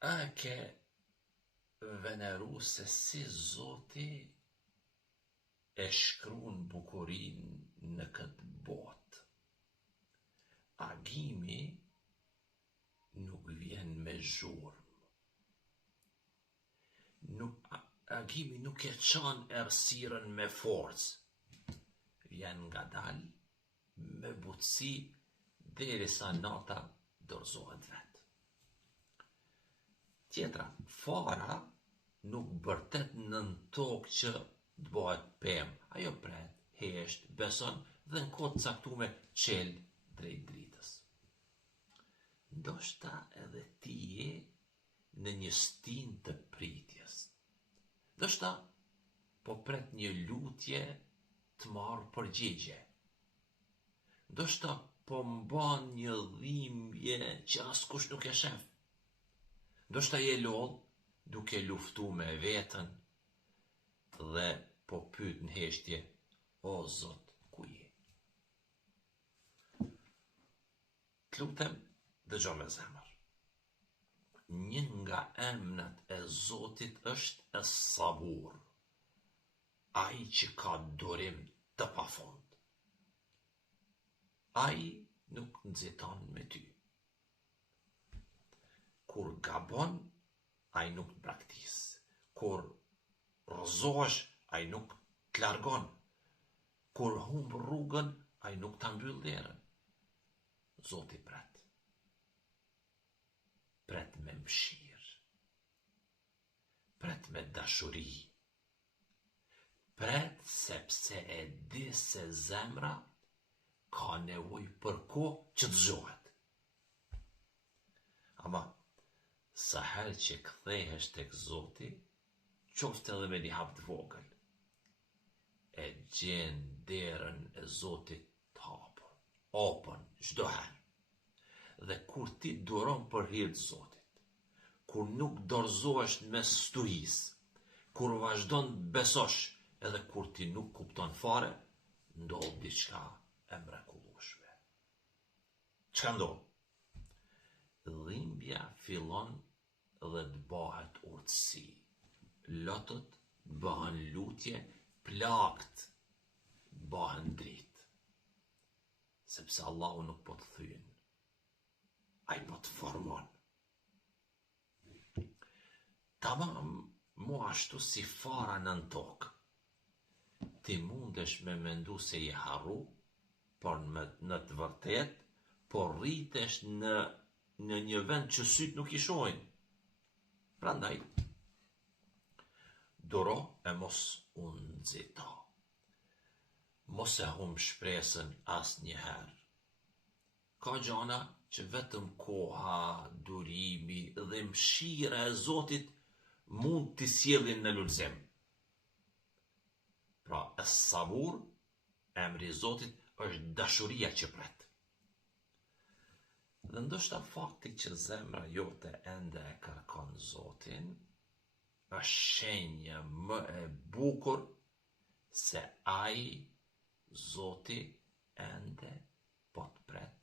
A ke veneru se si Zoti e shkruan bukurinë në këtë botë? Agimi nuk vjen me zhurmë. Agimi nuk e çon errësirën me forcë. Vjen ngadalë, me butësi, derisa nata dorëzohet vetë. Tjetra, fara nuk bërtet nën tokë që të bëhet pemë. Ajo pret, hesht, beson dhe në kohë të caktuar çel drejt dritës. Ndoshta edhe ti je në një stin të pritjes. Ndoshta po pret një lutje të marrë përgjigje. Ndoshta po mban një dhimbje që askush nuk e shef. Ndoshta je lodh duke luftu me veten dhe po pyet në heshtje, o Zot, ku je? Të lutem, dëgjo me zemër. Një nga emrat e Zotit është Es-Sabur, ai që ka durim të pafund. Ai nuk nxiton me ty. Kur gabon, ai nuk të braktis. Kur rrëzohesh, ai nuk të largon. Kur humb rrugën, ai nuk ta mbyll derën. Zoti pret. Pret me mëshirë. Pret me dashuri. Pret sepse e di se zemra ka nevojë për kohë që të zgjohet. Ama sa herë që kthehesh tek Zoti, qoftë edhe me një hap të vogël, e gjen derën e Zotit të hapur, open çdo herë. Dhe kur ti duron për hir të Zotit, kur nuk dorëzohesh mes stuhisë, kur vazhdon të besosh, edhe kur ti nuk kupton fare, ndodh diçka e mrekullueshme. Çka ndodh? Dhimbja fillon dhe të bëhet urtësi. Lotët bëhen lutje, plakt bëhen dritë. Sepse Allahu nuk po të thyen. Ai po të formon. Tamam, mu ashtu si fara nën tokë. Ti mundesh me mendu se je harru, por në të vërtet, por rritesh në një vend që syt nuk i shohin. Prandaj, duro e mos u nxito. Mos e humb shpresën asnjëherë. Ka gjana që vetëm koha, durimi dhe mëshira e Zotit mund t'i sjellin në lulëzim. Pra, Es-Sabur, emri i Zotit, është dashuria që pret. Dhe ndoshta fakti që zemra jote ende e kërkon Zotin, është shenja më e bukur se ai, Zoti, ende po të pret